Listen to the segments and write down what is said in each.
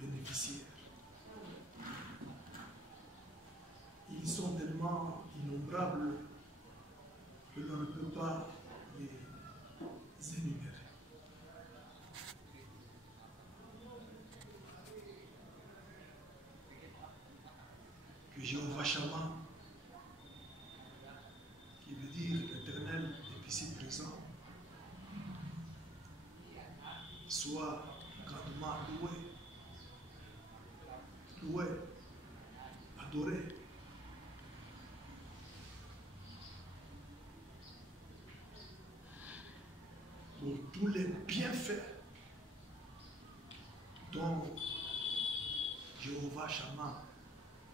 bénéficiaires. Ils sont tellement innombrables que l'on ne peut pas les énumérer. Que Jéhovah Shammah, qui veut dire l'Éternel est ici présent, soit grandement loué, adoré. Pour tous les bienfaits dont Jéhovah Shammah,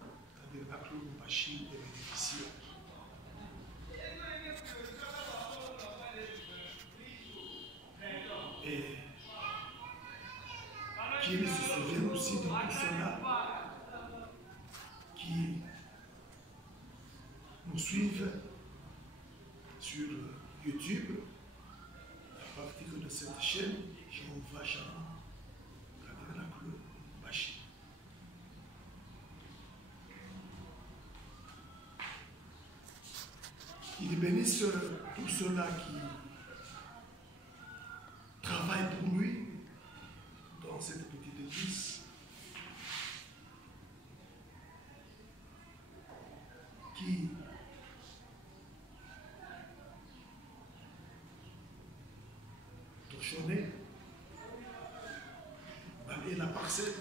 c'est-à-dire Aklou Bachir, est bénéficiaire. Et qu'il se souvienne aussi de tout cela qui nous suivent sur YouTube à partir de cette chaîne Jéhovah Shammah, Aklou Bachir. Il bénisse tous ceux-là qui travaillent pour lui dans cette petite église, qui torchonnait, balayait la parcelle,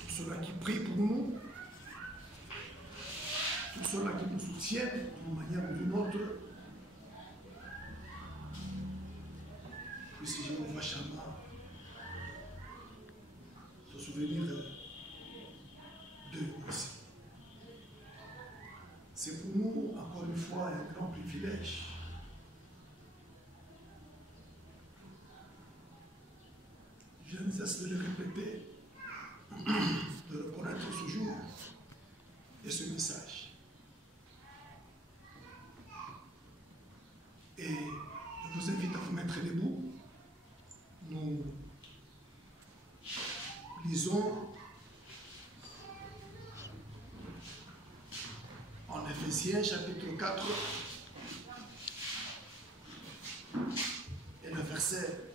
tous ceux-là qui prient pour nous, tous ceux-là qui nous soutiennent d'une manière ou d'une autre. Puisse Jéhovah Shammah se souvenir d'eux aussi. C'est pour nous, encore une fois, un grand privilège je ne cesse de le répéter, de reconnaître ce jour et ce message. Et je vous invite à vous mettre debout. Nous lisons en Éphésiens chapitre 4 et le verset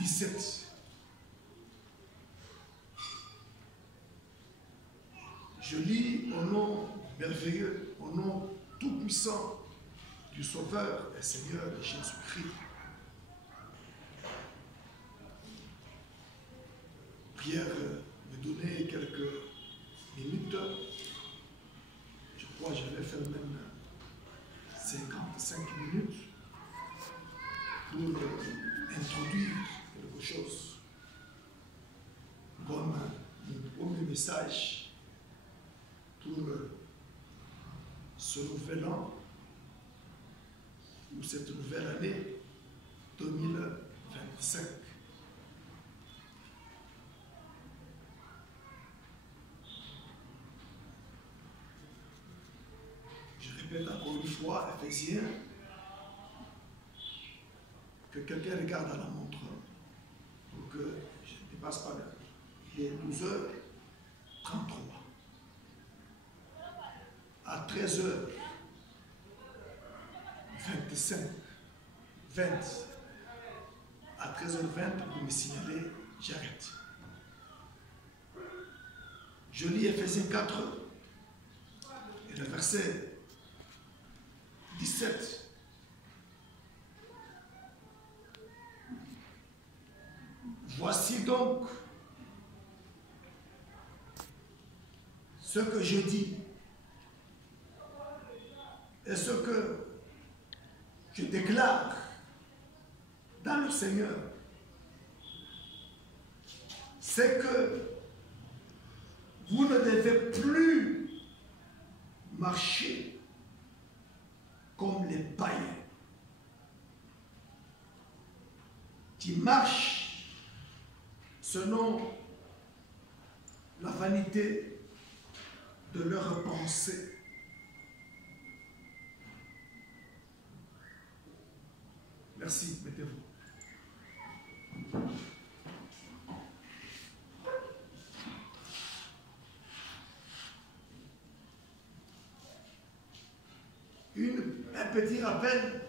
17. Je lis au nom merveilleux, au nom tout-puissant du Sauveur et Seigneur Jésus-Christ. Prière me donnait quelques minutes. Je crois que j'allais faire même 55 minutes pour introduire quelque chose comme mon premier message pour ce nouvel an ou cette nouvelle année 2025. Je répète encore une fois, Éphésiens, que quelqu'un regarde à la montre pour que je ne dépasse pas l'heure. Il est 12h33. À 13h25, 20, à 13h20, vous me signalez, j'arrête. Je lis Éphésiens 4 et le verset 17. Voici donc ce que je dis et ce que je déclare dans le Seigneur, c'est que vous ne devez plus marcher comme les païens qui marchent selon la vanité de leurs pensées. Merci, mettez-vous. Un petit rappel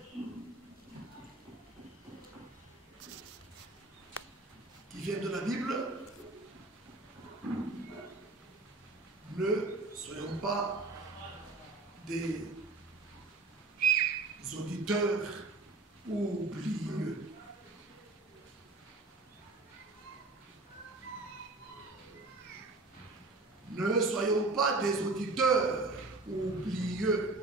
qui vient de la Bible. Ne soyons pas des auditeurs oublieux. Ne soyons pas des auditeurs oublieux.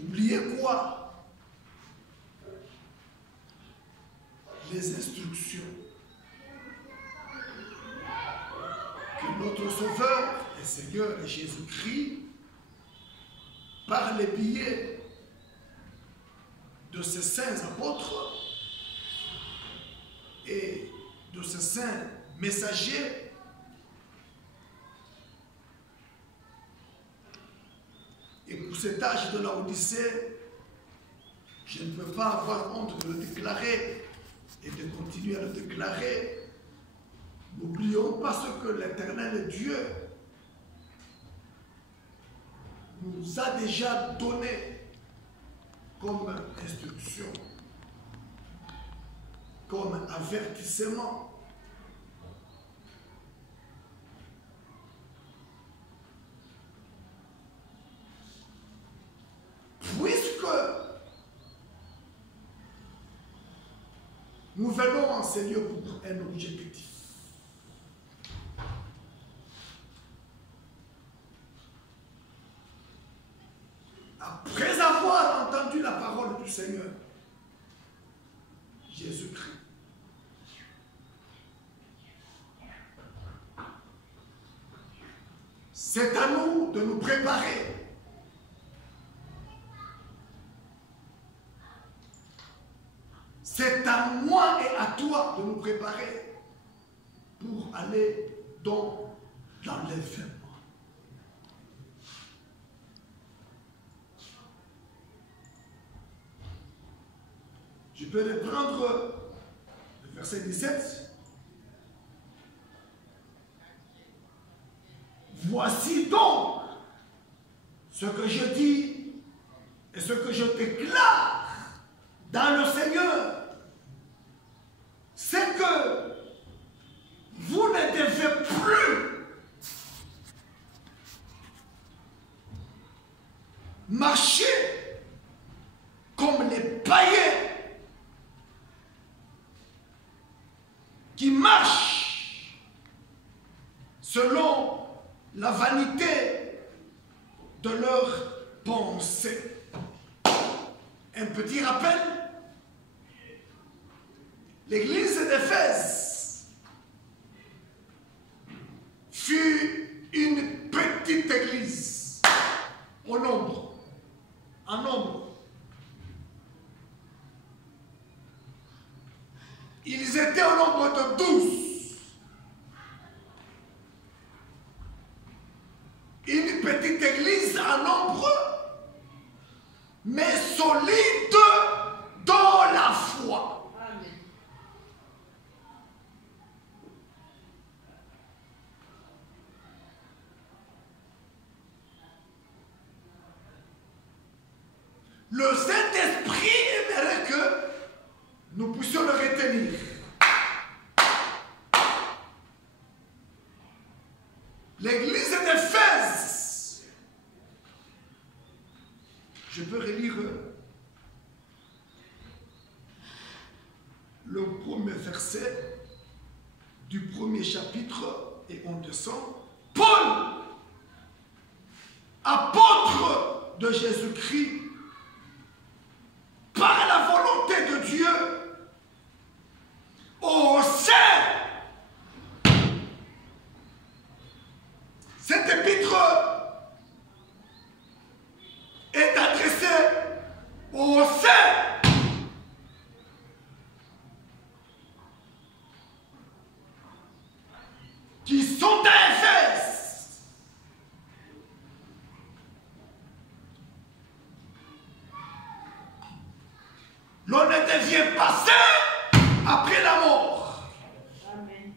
Oubliez quoi? Les instructions que notre Sauveur et Seigneur Jésus-Christ, par les billets de ces saints apôtres et de ces saints messagers, et pour cet âge de la Odyssée, je ne peux pas avoir honte de le déclarer et de continuer à le déclarer. N'oublions pas ce que l'Éternel Dieu nous a déjà donné comme instruction, comme avertissement. Puisque nous venons en ces lieux pour un objectif. Après avoir entendu la parole du Seigneur Jésus-Christ, c'est à nous de nous préparer c'est à moi et à toi de nous préparer pour aller dans l'enlèvement. Je peux reprendre le verset 17. Voici donc ce que je dis et ce que je déclare dans le Seigneur. C'est que vous ne devez plus marcher comme les païens qui marchent selon la vanité de leurs pensées. Un petit rappel, l'église d'Éphèse fut une petite église au nombre, en nombre. Ils étaient au nombre de 12. Une petite église en nombre, mais solide dans la foi. Amen. Le Saint-Esprit aimerait que nous puissions le retenir. L'église d'Éphèse, je peux relire le premier verset du premier chapitre et on descend. Paul, apôtre de Jésus-Christ, par la volonté de Dieu, au sein. Cette épître est adressée au sein sont à Éphèse. L'on ne devient pas saint après la mort. Amen.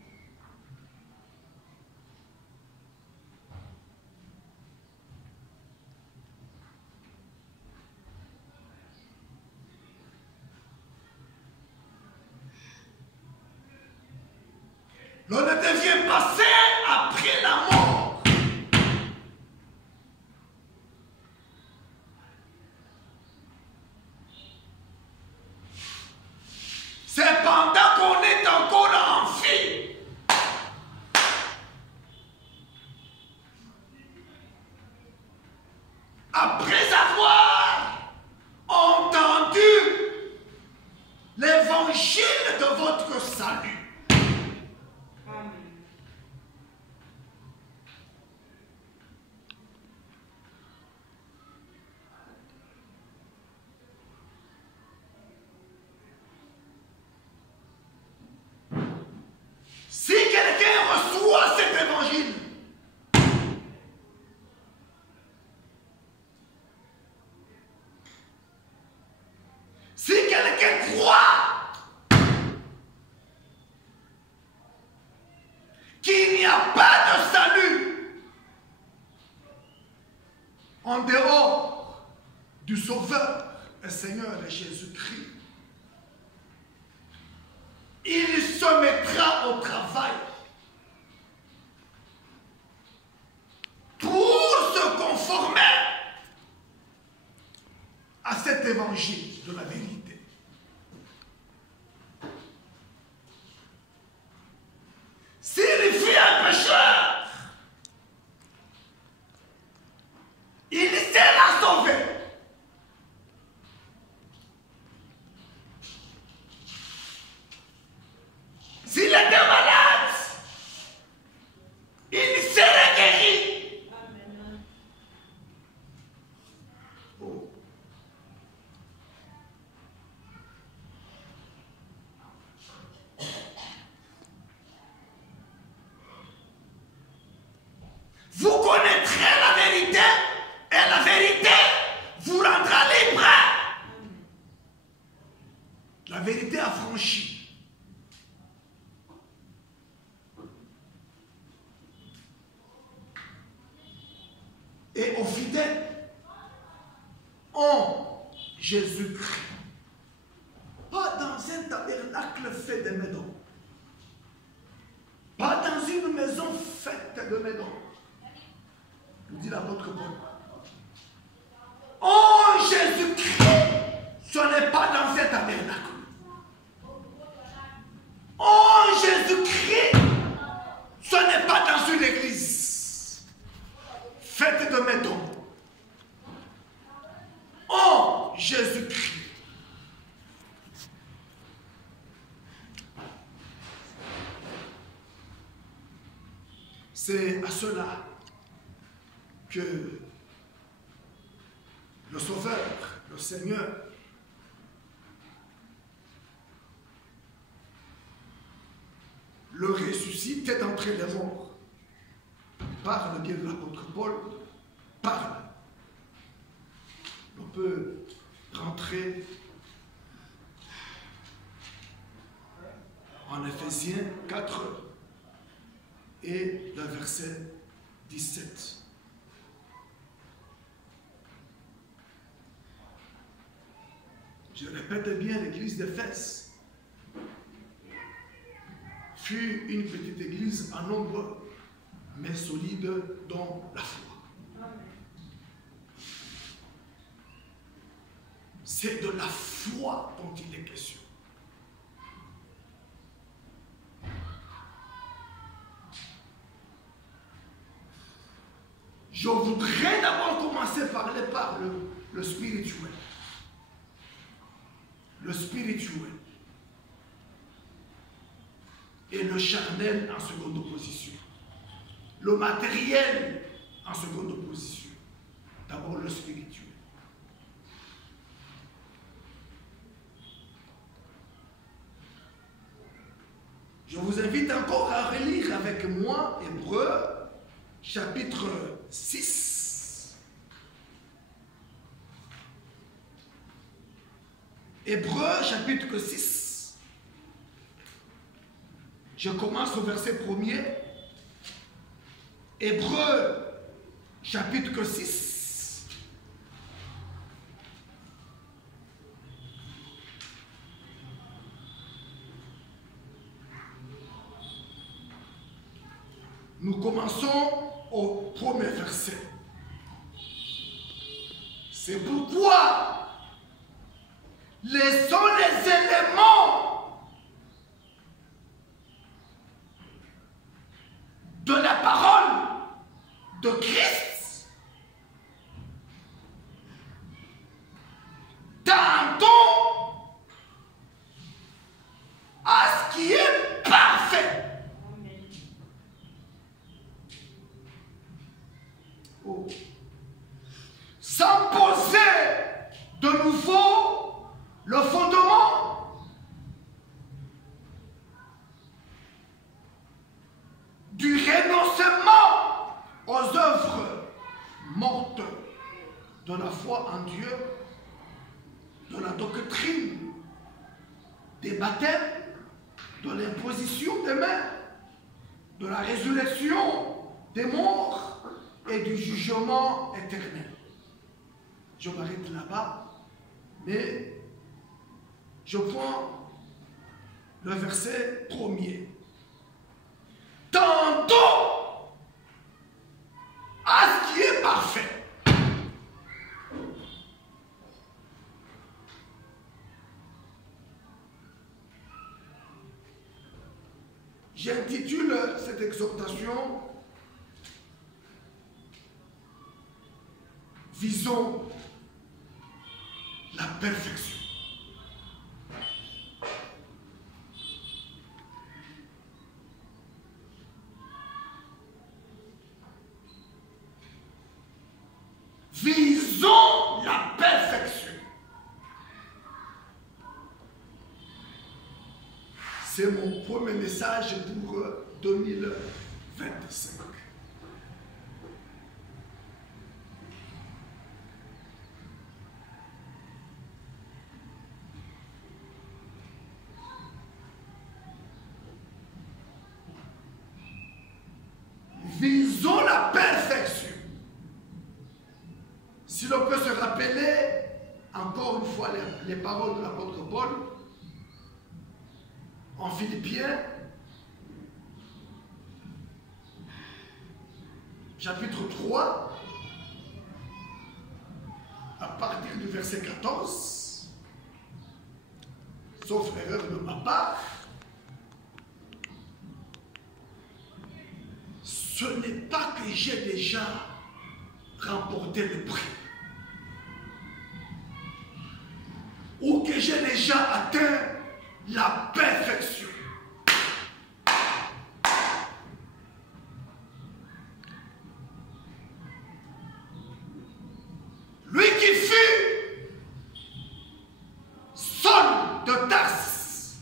L'on ne devient pas saint après la mort. C'est pendant qu'on est encore en vie. Après avoir entendu l'évangile de votre salut. Amen. Si quelqu'un reçoit cet évangile, si quelqu'un croit qu'il n'y a pas de salut en dehors du Sauveur et Seigneur Jésus-Christ, il se mettra au travail pour se conformer à cet évangile de la vérité. S'il fut un pécheur, il sera sauvé. S'il était malade, il serait guéri. Amen. Oh. Vous connaîtrez la vérité et la vérité vous rendra libre. La vérité affranchie. Et aux fidèles en Jésus-Christ. Pas dans un tabernacle fait de maisons. Pas dans une maison faite de maisons. Nous dit l'apôtre Paul. En Jésus-Christ, ce n'est pas dans un tabernacle. En Jésus-Christ, ce n'est pas dans une église faite de maisons. En Jésus-Christ. C'est à cela que le Sauveur, le Seigneur, le ressuscite d'entre les morts par le biais de l'apôtre Paul, parle. On peut rentrer en Éphésiens 4 et le verset 17. Je répète bien, l'église d'Éphèse fut une petite église en nombre, mais solide dans la foi. C'est de la foi dont il est question. Je voudrais d'abord commencer par le spirituel. Le spirituel. Et le charnel en seconde opposition. Le matériel en seconde opposition. D'abord le spirituel. Je vous invite encore à relire avec moi Hébreux, chapitre 6. Hébreux, chapitre 6. Je commence au verset 1er. Hébreux, chapitre 6. Nous commençons au premier verset. C'est pourquoi laissons les éléments de la parole de Christ. Tendons à ce qui est parfait. Oh. Sans poser de nouveau le fondement du renoncement aux œuvres mortes de la foi en Dieu, de la doctrine des baptêmes, de l'imposition des mains, de la résurrection des morts et du jugement éternel. Je m'arrête là-bas, mais je prends le verset 1er. Tendons à ce qui est parfait. J'intitule cette exhortation « Visons la perfection ». Visons la perfection. C'est mon premier message pour 2025. Visons la perfection. Si l'on peut se rappeler, encore une fois, les paroles de l'apôtre Paul, en Philippiens, chapitre 3, à partir du verset 14, sauf erreur de ma part, ce n'est pas que j'ai déjà remporté le prix, ou que j'ai déjà atteint la perfection. Lui qui fut Saul de Tarse,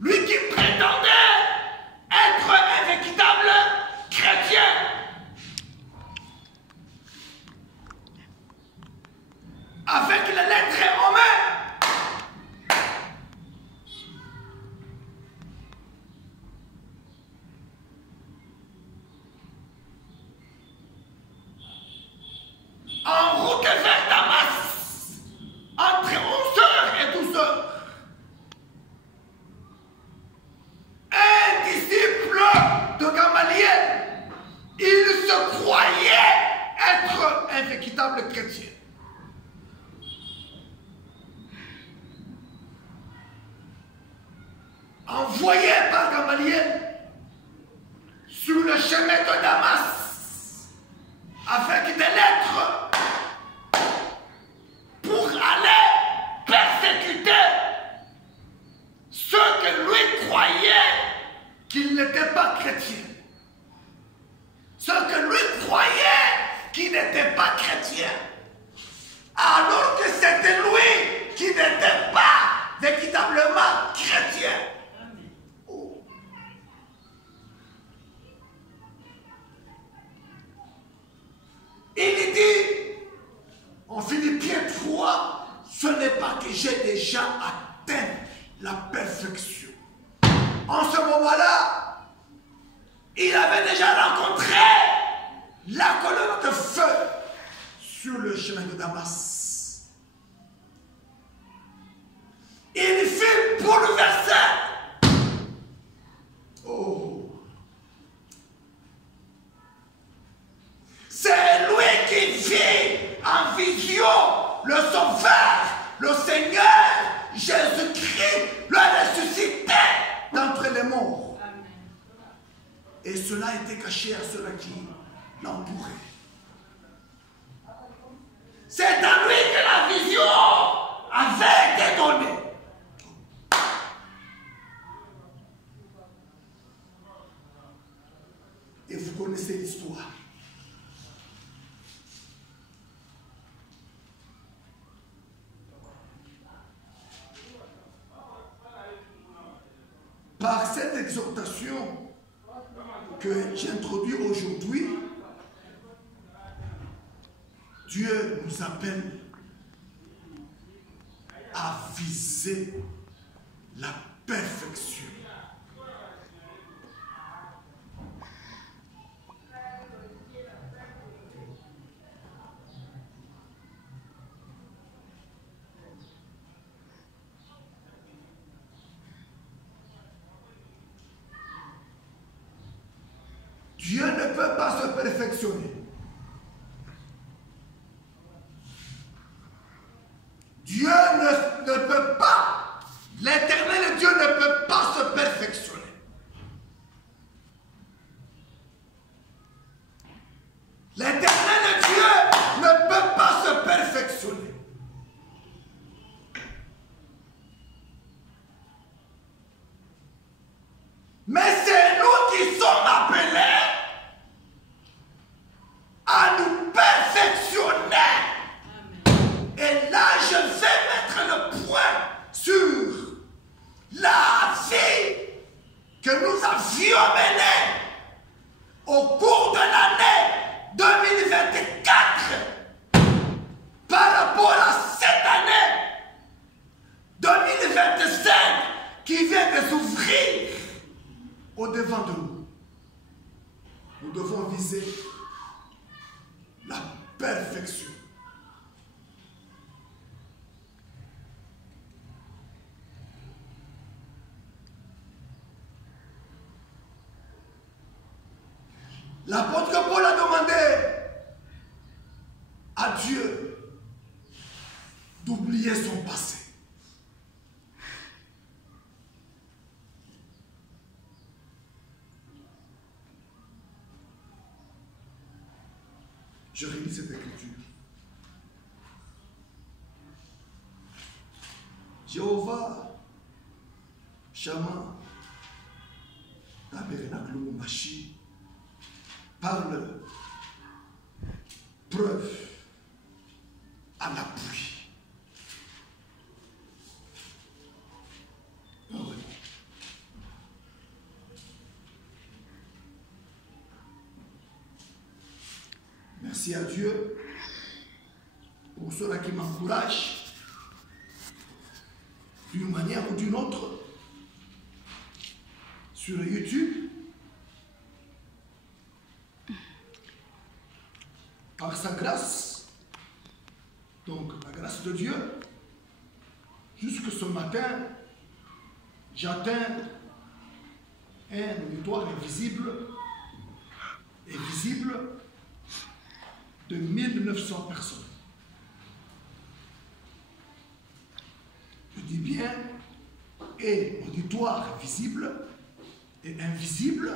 lui qui prétendait être un véritable chrétien, avec les lettres en main, en route vers Damas, entre 11h et 12h, un disciple de Gamaliel, il se croyait être un véritable chrétien. Envoyé par Gamaliel sur le chemin de Damas avec des lettres pour aller persécuter ceux que lui croyait qu'il n'était pas chrétien. Ceux que lui croyait qu'il n'était pas chrétien. Alors que c'était lui qui n'était pas Il avait déjà rencontré la colonne de feu sur le chemin de Damas. Il fut bouleversé. Oh. C'est lui qui vit en vision le Sauveur, le Seigneur, Jésus-Christ, le ressuscité d'entre les morts. Amen. Et cela était caché à ceux-là qui l'entouraient. C'est à lui que la vision avait été donnée. Et vous connaissez l'histoire. Par cette exhortation que j'introduis aujourd'hui, Dieu nous appelle à viser la perfection. Dieu ne peut pas se perfectionner. Dieu ne peut pas, l'éternel Dieu ne peut pas se perfectionner. L'éternel Dieu ne peut pas se perfectionner. Mais c'est nous qui sommes appelés à nous perfectionner. Et là, je vais mettre le point sur la vie que nous avions menée au cours de l'année 2024 par rapport à cette année 2025 qui vient de s'ouvrir au-devant de nous. Nous devons viser la perfection. L'apôtre Paul a demandé à Dieu d'oublier son passé. Je relis cette écriture. Jéhovah, Shama, Tabernacle Machi, parle preuve à l'appui. Oh oui. Merci à Dieu pour ceux-là qui m'encouragent d'une manière ou d'une autre sur YouTube. Par sa grâce, donc la grâce de Dieu, jusque ce matin, j'atteins un auditoire visible de 1900 personnes. Je dis bien, et auditoire visible et invisible,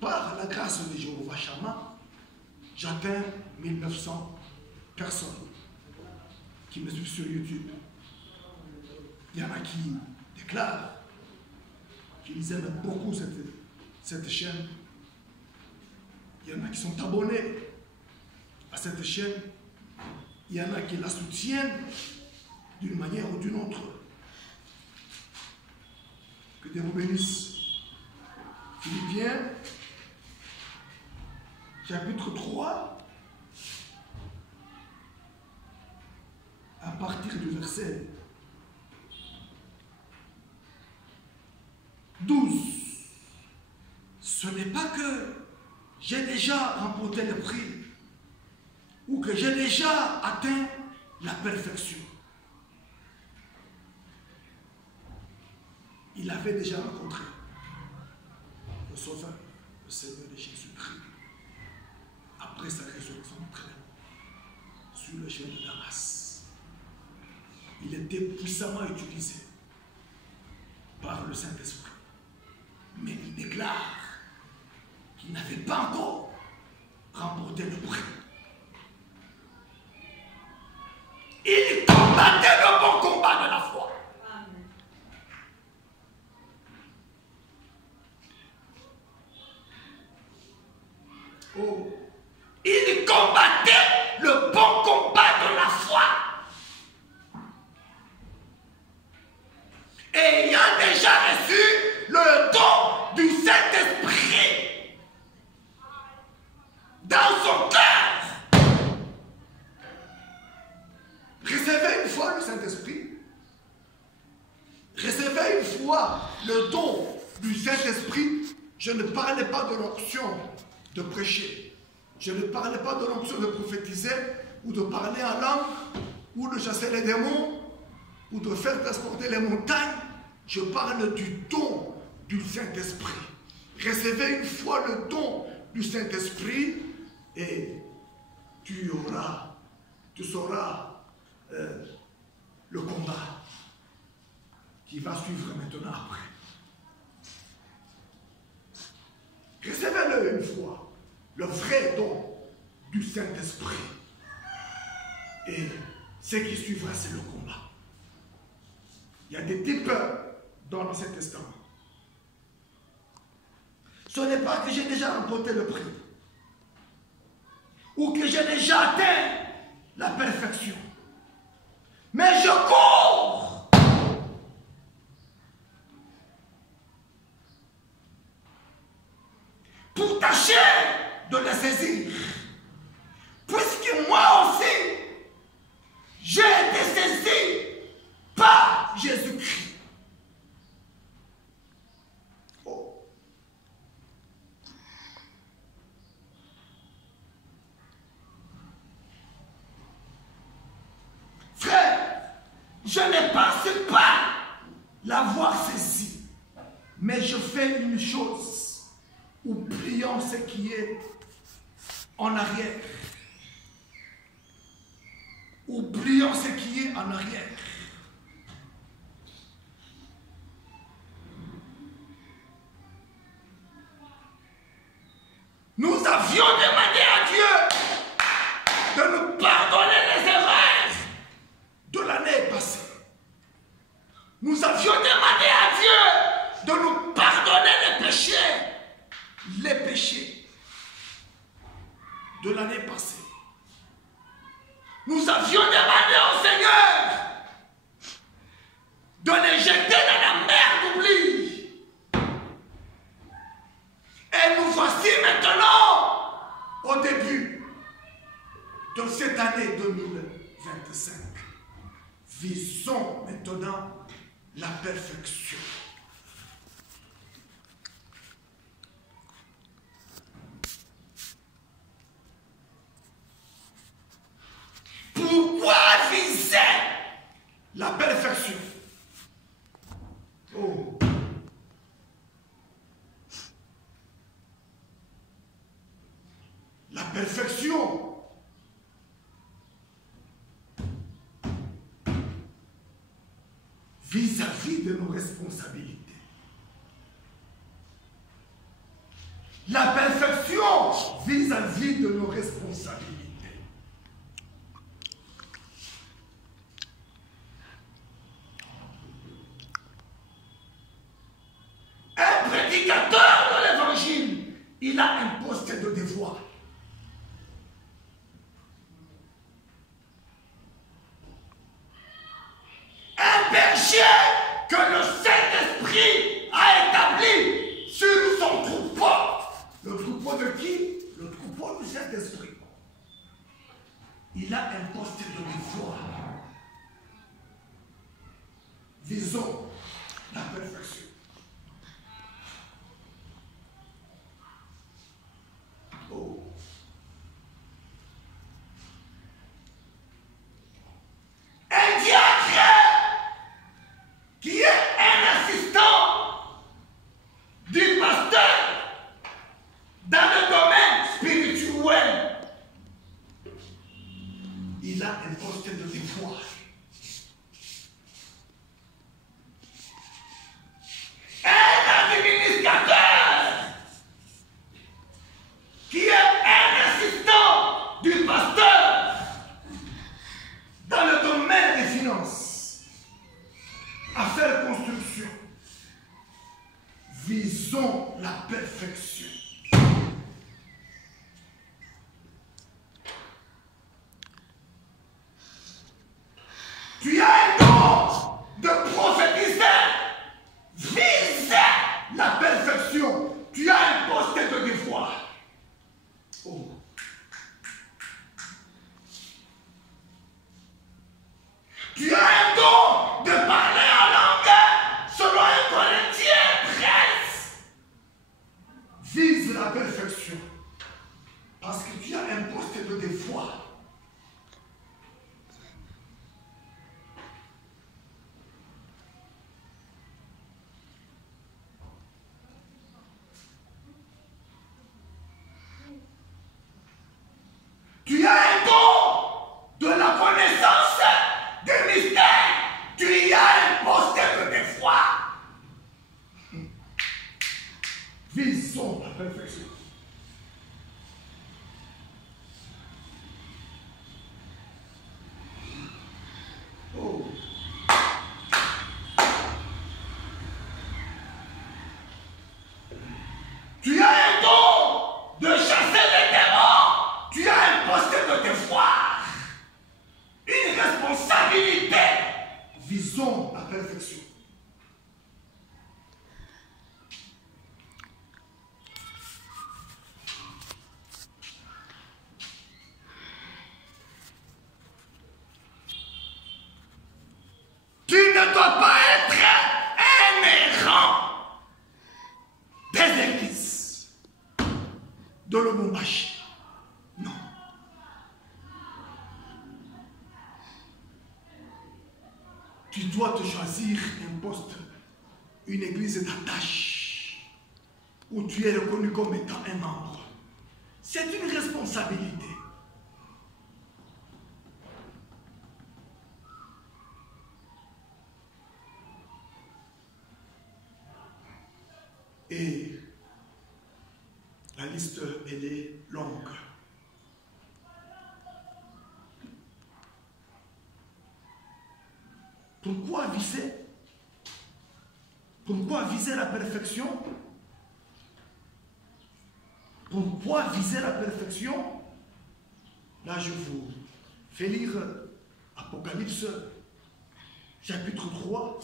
par la grâce de Jéhovah Shama, j'atteins 1900 personnes qui me suivent sur YouTube. Il y en a qui déclarent qu'ils aiment beaucoup cette chaîne. Il y en a qui sont abonnés à cette chaîne. Il y en a qui la soutiennent d'une manière ou d'une autre. Que Dieu vous bénisse. Philippiens, chapitre 3, à partir du verset 12. ce n'est pas que j'ai déjà remporté le prix ou que j'ai déjà atteint la perfection. Il avait déjà rencontré le Sauveur, le Seigneur de Jésus-Christ, après sa résurrection sur le chemin de Damas. Il était puissamment utilisé par le Saint-Esprit. Mais il déclare qu'il n'avait pas encore remporté le prix. Il combattait le bon combat de la foi. Amen. Oh. Il combattait le bon combat de la foi. Et ayant déjà reçu le don du Saint-Esprit dans son cœur. Recevez une fois le Saint-Esprit. Recevez une fois le don du Saint-Esprit. Je ne parlais pas de l'onction de prêcher. Je ne parlais pas de l'onction de prophétiser ou de parler en langue ou de chasser les démons ou de faire transporter les montagnes. Je parle du don du Saint-Esprit. Recevez une fois le don du Saint-Esprit et tu sauras le combat qui va suivre maintenant après. Recevez-le une fois, le vrai don du Saint-Esprit. Et ce qui suivra, c'est le combat. Il y a des types dans l'Ancien Testament. Ce n'est pas que j'ai déjà remporté le prix ou que j'ai déjà atteint la perfection. Mais je cours pour tâcher de le saisir. Puisque moi aussi, j'ai été saisi par Jésus-Christ. Oh. Frère, je ne pense pas l'avoir saisi, mais je fais une chose, oublions ce qui est en arrière. Oublions ce qui est en arrière. Nous avions demandé à Dieu de nous pardonner les erreurs de l'année passée. Nous avions demandé à Dieu de nous pardonner les péchés de l'année passée. Nous avions demandé au Seigneur de les jeter dans la mer d'oubli. Et nous voici maintenant au début de cette année 2025. Visons maintenant la perfection. Pourquoi viser la perfection? Oh. La perfection vis-à-vis de nos responsabilités. La perfection vis-à-vis de nos responsabilités. Un prédicateur de l'évangile, il a un poste de devoir. Un berger que le Saint-Esprit a établi sur son troupeau. Le troupeau de qui? Le troupeau du Saint-Esprit. Il a un poste de devoir. Visons la perfection. à faire construction. Visons la perfection. Tu as un don de prophétiser. Vise la perfection. Tu as un poste de devoir. Oh. Tu as un don de parler en langue selon 1 Corinthiens 13. Vise la perfection. Parce que tu as un poste de devoir. Tu as un don de la connaissance des mystères. Tu y as un poste de devoir. Visons la perfection. Oh. Tu as un don de chasser les démons. Tu as un poste de devoir. Une responsabilité. Visons la perfection. Tu ne dois pas être un errant des églises de Lubumbashi. Non. Tu dois te choisir un poste, une église d'attache, où tu es reconnu comme étant un membre. C'est une responsabilité. Et la liste, elle est longue. Pourquoi viser? Pourquoi viser la perfection? Pourquoi viser la perfection? Là, je vous fais lire Apocalypse, chapitre 3.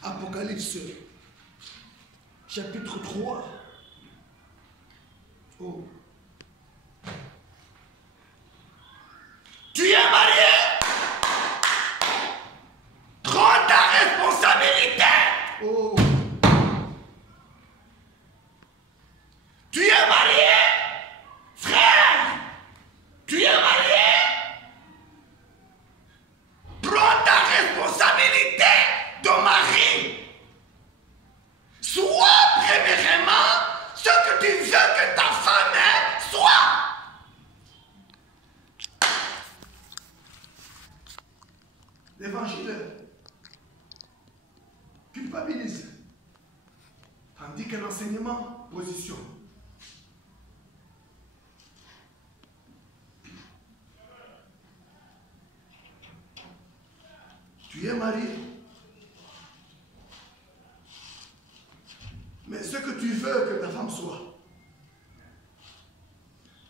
Apocalypse, chapitre 3. Oh. Tu es marié. Prends ta responsabilité. Oh. Tu es marié. Frère. Tu es marié. Prends ta responsabilité de mari. Sois premièrement ce que tu veux que ta femme soit. L'évangile culpabilise, tandis que l'enseignement positionne. Tu es marié. Mais ce que tu veux que ta femme soit,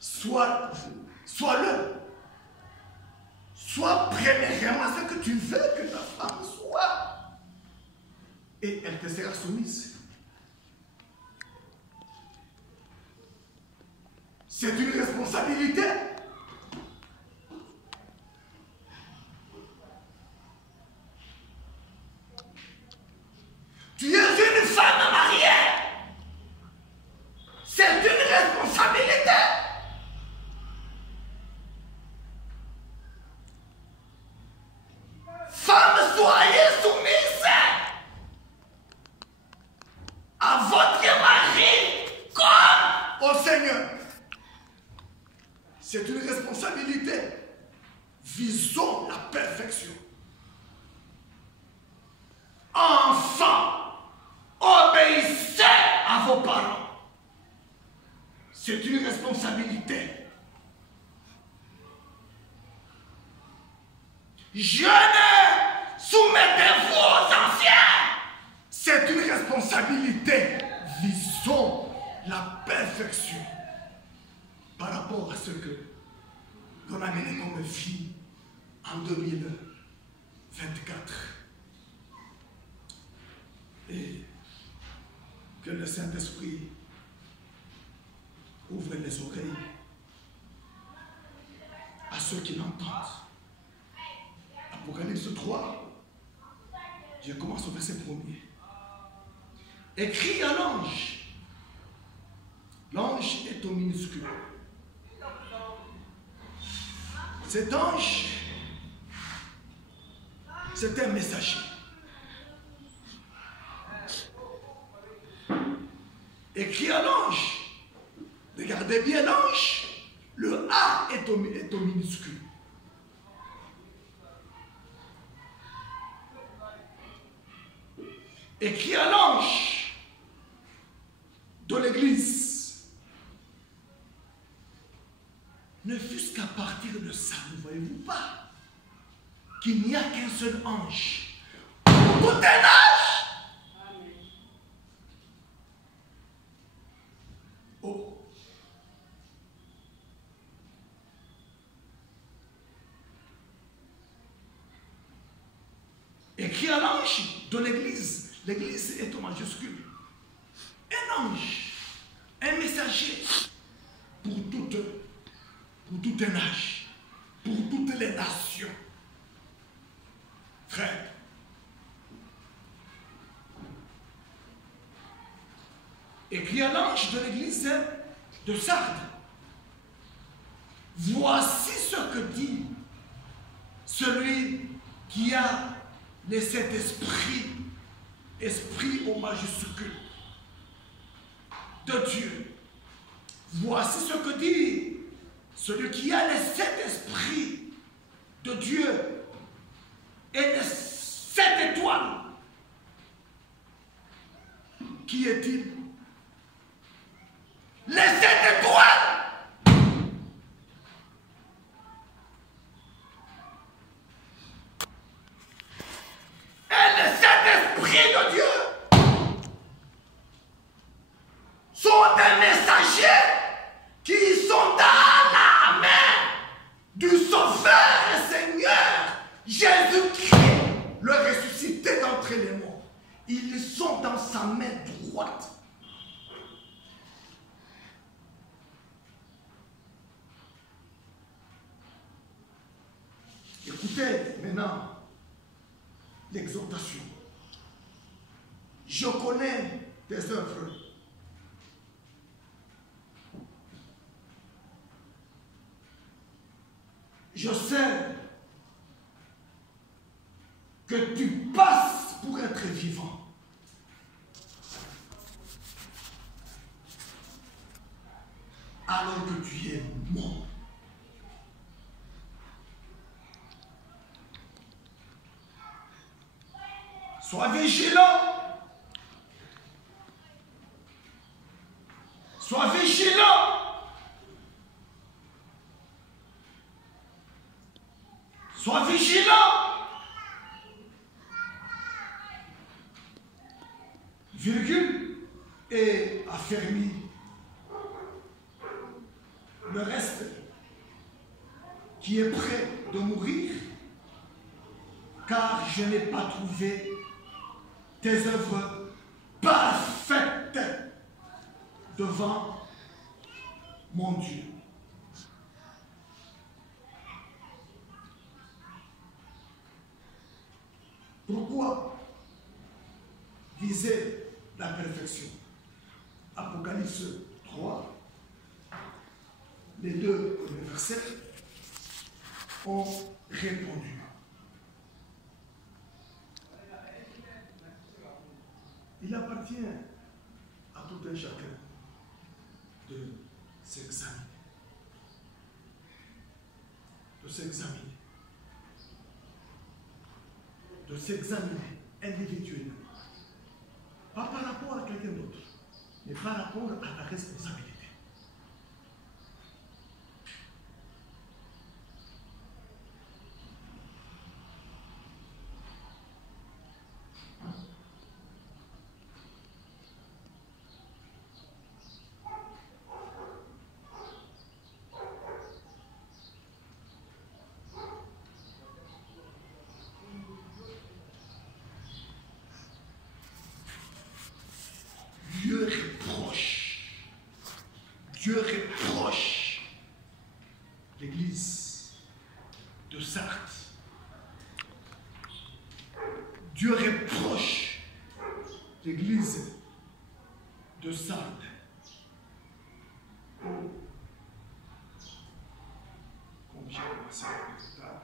sois-le. Sois premièrement ce que tu veux que ta femme soit. Et elle te sera soumise. C'est une responsabilité. Tu es une femme mariée. C'est une responsabilité. Femmes, soyez soumises à votre mari comme au Seigneur. C'est perfection. Enfants, obéissez à vos parents. C'est une responsabilité. Jeunes, soumettez-vous aux anciens. C'est une responsabilité. Visons la perfection par rapport à ce que l'on a mené comme vie en 2024. Et que le Saint-Esprit ouvre les oreilles à ceux qui l'entendent. Apocalypse 3, je commence au verset 1er. Écrit à l'ange. L'ange est au minuscule. Cet ange, c'est un messager. Écrit à l'ange. Regardez bien l'ange. Le A est au minuscule. Écrit à l'ange de l'église. Ne fût-ce qu'à partir de ça, ne voyez-vous pas qu'il n'y a qu'un seul ange pour tout un âge. Oh. Écrit à l'ange de l'église. L'église est au majuscule. Un ange, un messager pour tout un âge, pour toutes les nations. Frère, écrit à l'ange de l'église de Sardes. Voici ce que dit celui qui a les 7 esprits, esprit au majuscule de Dieu. Voici ce que dit celui qui a les 7 esprits de Dieu et les 7 étoiles. Qui est-il? Les 7 étoiles. Et les 7 esprits de Dieu sont des messagers qui sont dans la main du Sauveur et Seigneur Jésus-Christ, le ressuscité d'entre les morts. Ils sont dans sa main droite. Écoutez maintenant l'exhortation. Je connais tes œuvres. Je sais que tu passes pour être vivant. Alors que tu es mort. Sois vigilant. Sois vigilant. Sois vigilant. Virgule et affermis. Le reste qui est prêt de mourir, car je n'ai pas trouvé tes œuvres parfaites devant mon Dieu. Pourquoi viser la perfection? Apocalypse 3, les 2 premiers versets ont répondu. Il appartient à tout un chacun de s'examiner. De s'examiner. de s'examiner individuellement. Pas par rapport à quelqu'un d'autre, mais par rapport à ta responsabilité. Dieu reproche l'église de Sardes. Dieu reproche l'église de Sardes. Comme j'ai commencé à